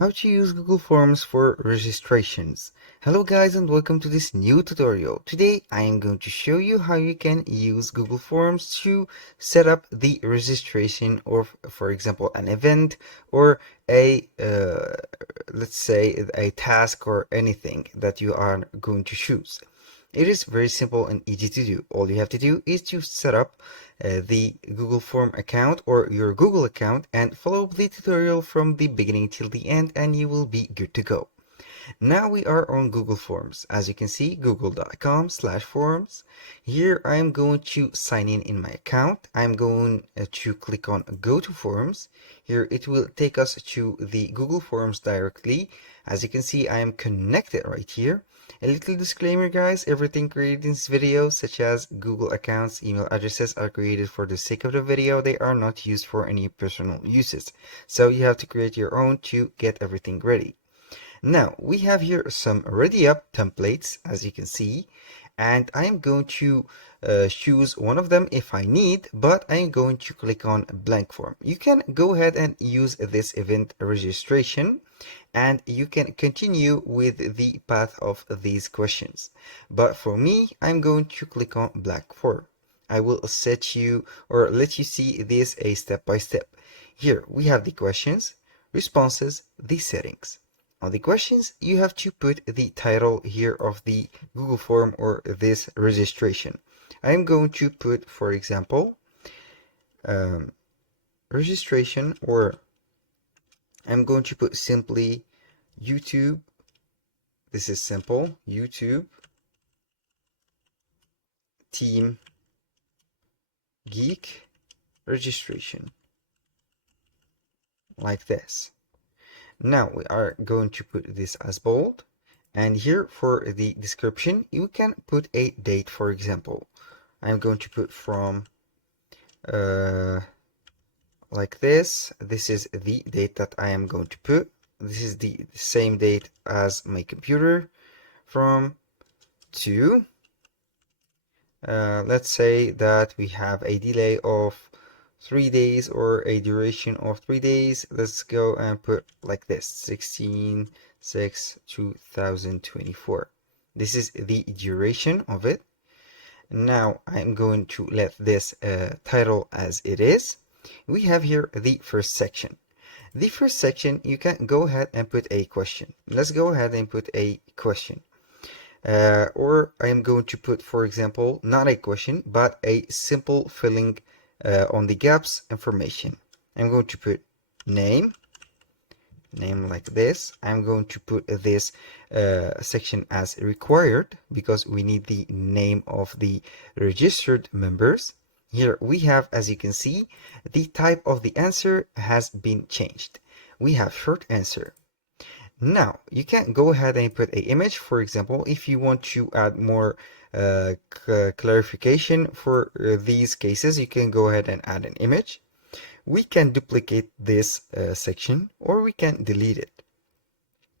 How to use Google Forms for registrations. Hello guys and welcome to this new tutorial. Today I am going to show you how you can use Google Forms to set up the registration of, for example, an event or a let's say a task or anything that you are going to choose. It is very simple and easy to do. All you have to do is to set up the Google Form account or your Google account and follow the tutorial from the beginning till the end and you will be good to go. Now we are on Google Forms. As you can see, google.com/forms. Here I am going to sign in my account. I'm going to click on Go to Forms. Here it will take us to the Google Forms directly. As you can see, I am connected right here. A little disclaimer guys, everything created in this video such as Google accounts, email addresses are created for the sake of the video. They are not used for any personal uses. So you have to create your own to get everything ready. Now we have here some ready up templates as you can see, and I am going to choose one of them if I need, but I am going to click on blank form. You can go ahead and use this event registration and you can continue with the path of these questions. But for me, I'm going to click on blank form. I will set you or let you see this a step by step. Here we have the questions, responses, the settings. On the questions, you have to put the title here of the Google form or this registration. I am going to put, for example, registration, or I'm going to put simply YouTube. This is simple. YouTube Team Geek registration. Like this. Now we are going to put this as bold, and here for the description you can put a date. For example, I'm going to put from like this. This is the date that I am going to put. This is the same date as my computer, from to let's say that we have a delay of 3 days or a duration of 3 days. Let's go and put like this, 16/6/2024. This is the duration of it. Now I'm going to let this title as it is. We have here the first section. The first section, you can go ahead and put a question. Let's go ahead and put a question. Or I am going to put, for example, not a question, but a simple filling on the gaps information. I'm going to put name like this. I'm going to put this section as required because we need the name of the registered members. Here we have, as you can see, the type of the answer has been changed. We have short answer. Now you can go ahead and put an image. For example, if you want to add more clarification for these cases, you can go ahead and add an image. We can duplicate this section or we can delete it.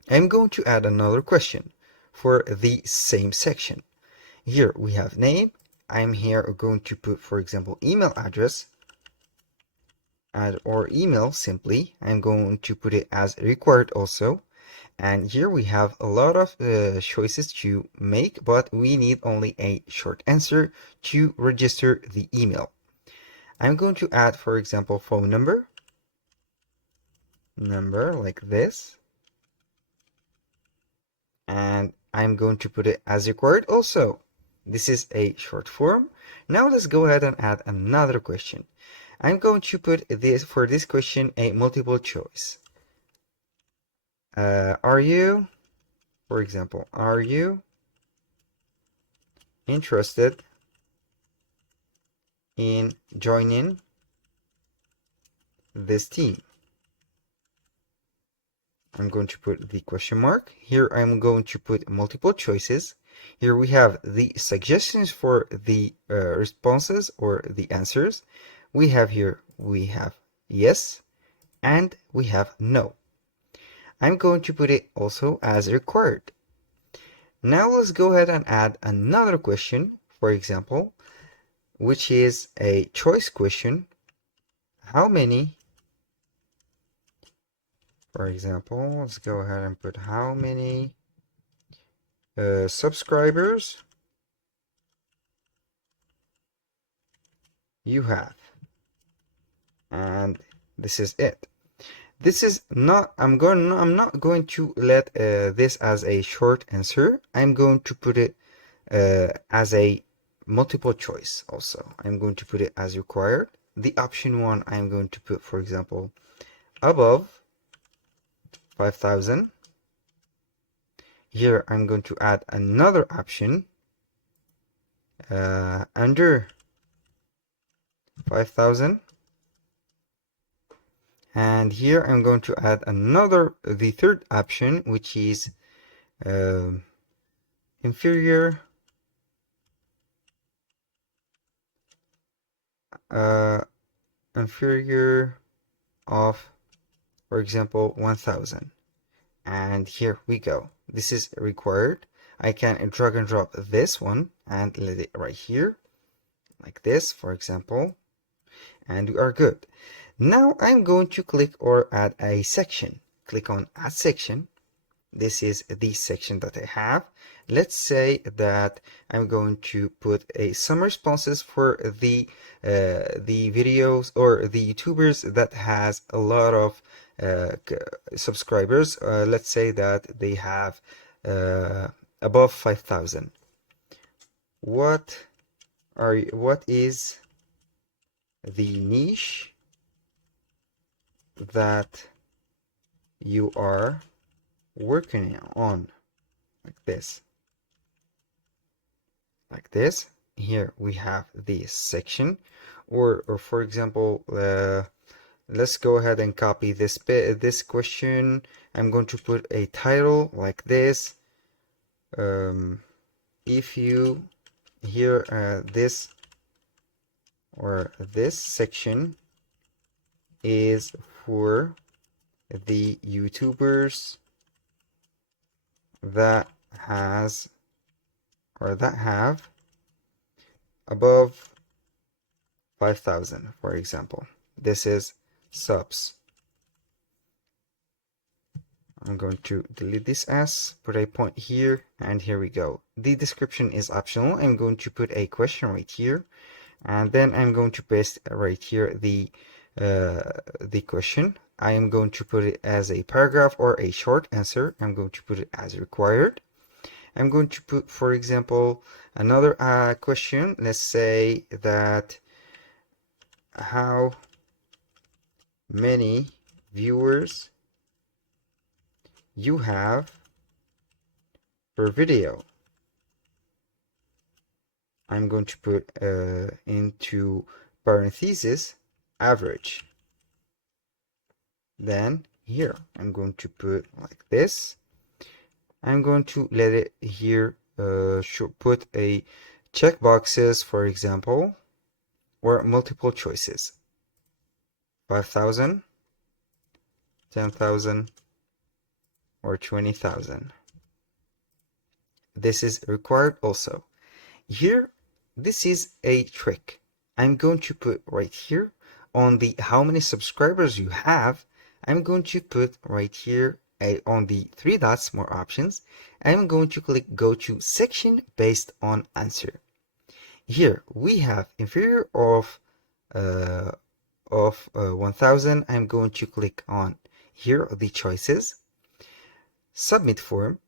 I'm going to add another question for the same section. Here we have name. I'm here going to put, for example, email address, or email simply. I'm going to put it as required also. And here we have a lot of choices to make, but we need only a short answer to register the email. I'm going to add, for example, phone number like this. And I'm going to put it as required also. This is a short form. Now let's go ahead and add another question. I'm going to put this, for this question, a multiple choice. Are you, for example, are you interested in joining this team? I'm going to put the question mark. Here I'm going to put multiple choices. Here we have the suggestions for the responses or the answers. We have here, we have yes and we have no. I'm going to put it also as required. Now let's go ahead and add another question, for example, which is a choice question. How many For example, let's go ahead and put how many subscribers you have, and this is it. This is not, I'm not going to let this as a short answer. I'm going to put it as a multiple choice also. I'm going to put it as required. The option 1, I'm going to put, for example, above 5,000. Here I'm going to add another option, under 5,000. And here I'm going to add the third option, which is inferior inferior of, for example, 1,000. And here we go. This is required. I can drag and drop this one and let it right here, like this, for example, and we are good. Now I'm going to click or add a section. Click on add section. This is the section that I have. Let's say that I'm going to put some responses for the videos or the YouTubers that has a lot of subscribers. Let's say that they have above 5,000. What is the niche that you are working on? Like this. Here we have this section, or for example, let's go ahead and copy this question. I'm going to put a title like this. If you hear this section is for the YouTubers that have above 5,000, for example. This is subs. I'm going to delete this S, put a point here, and here we go. The description is optional. I'm going to put a question right here, and then I'm going to paste right here the question. I am going to put it as a paragraph or a short answer. I'm going to put it as required. I'm going to put, for example, another question. Let's say that how many viewers you have per video. I'm going to put into parentheses average. Then here I'm going to put like this. I'm going to let it here put a checkboxes, for example, or multiple choices. 5,000, 10,000, or 20,000. This is required also. Here, this is a trick. I'm going to put right here on the how many subscribers you have. I'm going to put right here on the 3 dots, more options. I'm going to click go to section based on answer. Here we have inferior of 1,000. I'm going to click on here the choices, submit form.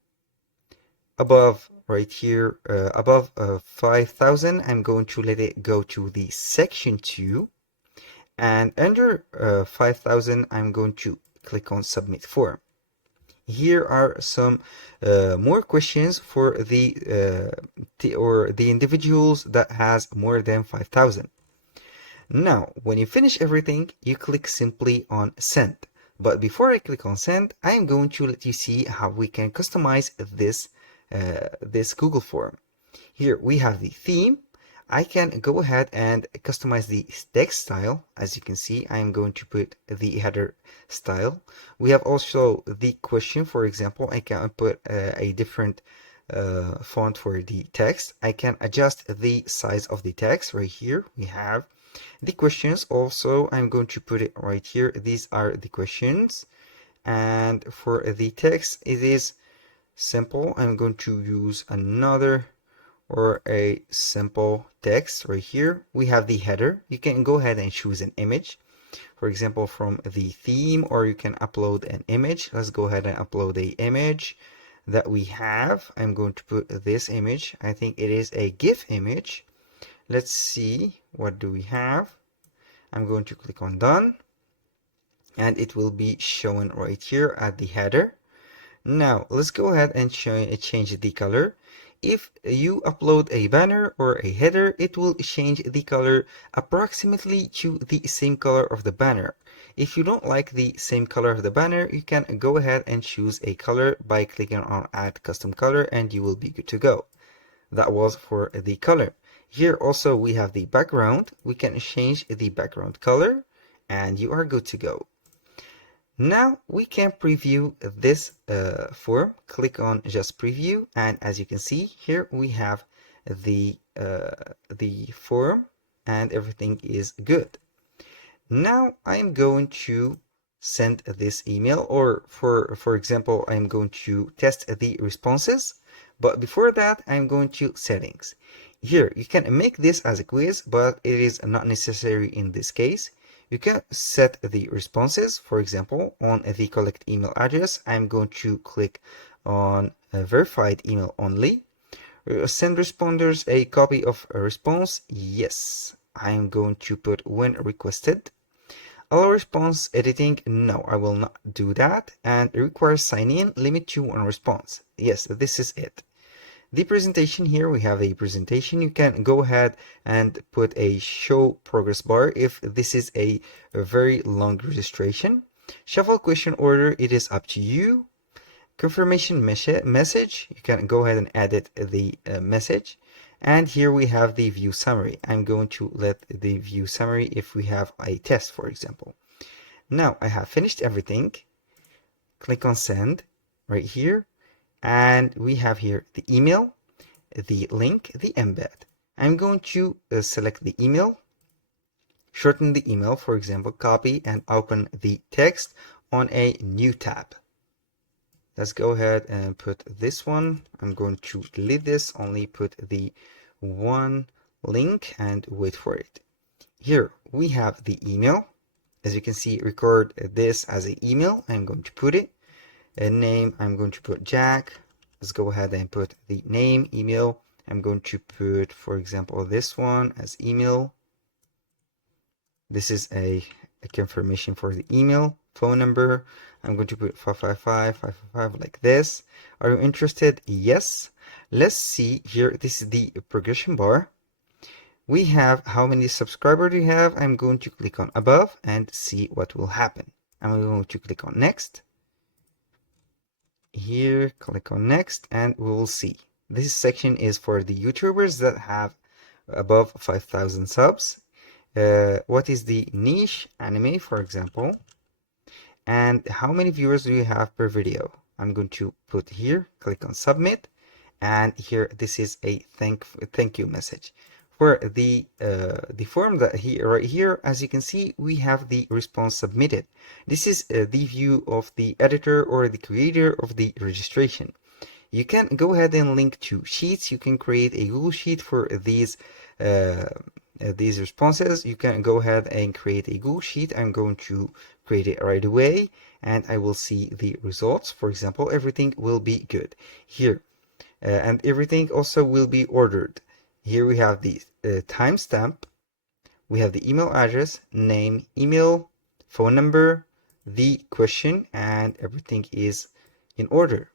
Above right here, above 5,000, I'm going to let it go to the section 2, and under 5,000, I'm going to click on submit form. Here are some more questions for the individuals that has more than 5,000. Now, when you finish everything, you click simply on send. But before I click on send, I am going to let you see how we can customize this Google form. Here we have the theme. I can go ahead and customize the text style. As you can see, I am going to put the header style. We have also the question. For example, I can put a different font for the text. I can adjust the size of the text right here. We have the questions. Also, I'm going to put it right here. These are the questions. And for the text, it is simple. I'm going to use another or a simple text right here. We have the header. You can go ahead and choose an image, for example, from the theme, or you can upload an image. Let's go ahead and upload a image that we have. I'm going to put this image. I think it is a GIF image. Let's see, what do we have? I'm going to click on done, and it will be shown right here at the header. Now let's go ahead and change the color. If you upload a banner or a header, it will change the color approximately to the same color of the banner. If you don't like the same color of the banner, you can go ahead and choose a color by clicking on add custom color, and you will be good to go. That was for the color. Here also we have the background. We can change the background color, and you are good to go. Now we can preview this form. Click on just preview, and as you can see here, we have the form and everything is good. Now I'm going to send this email, or for example, I'm going to test the responses. But before that, I'm going to settings. Here you can make this as a quiz, but it is not necessary in this case. You can set the responses. For example, on the collect email address, I'm going to click on verified email only. Send responders a copy of a response. Yes, I'm going to put when requested. Allow response editing. No, I will not do that. And require sign in, limit to one response. Yes, this is it. The presentation, here we have a presentation. You can go ahead and put a show progress bar if this is a very long registration. Shuffle question order, it is up to you. Confirmation message, you can go ahead and edit the message. And here we have the view summary. I'm going to let the view summary if we have a test, for example. Now I have finished everything. Click on send right here. And we have here the email, the link, the embed. I'm going to select the email, shorten the email, for example, copy and open the text on a new tab. Let's go ahead and put this one. I'm going to delete this, only put the one link and wait for it. Here we have the email. As you can see, record this as an email. I'm going to put it. A name, I'm going to put Jack. Let's go ahead and put the name, email. I'm going to put, for example, this one as email. This is a confirmation for the email. Phone number, I'm going to put 555 like this. Are you interested? Yes. Let's see here. This is the progression bar. We have how many subscribers do you have. I'm going to click on above and see what will happen. I'm going to click on next. Here, click on next, and we will see. This section is for the YouTubers that have above 5,000 subs. What is the niche? Anime, for example. And how many viewers do you have per video? I'm going to put here, click on submit, and here this is a thank you message. For the form that right here, as you can see, we have the response submitted. This is the view of the editor or the creator of the registration. You can go ahead and link to sheets. You can create a Google Sheet for these responses. You can go ahead and create a Google Sheet. I'm going to create it right away, and I will see the results. For example, everything will be good here, and everything also will be ordered. Here we have the timestamp, we have the email address, name, email, phone number, the question, and everything is in order.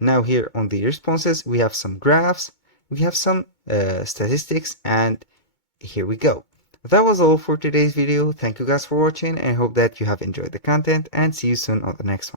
Now here on the responses, we have some graphs, we have some statistics, and here we go. That was all for today's video. Thank you guys for watching, and I hope that you have enjoyed the content, and see you soon on the next one.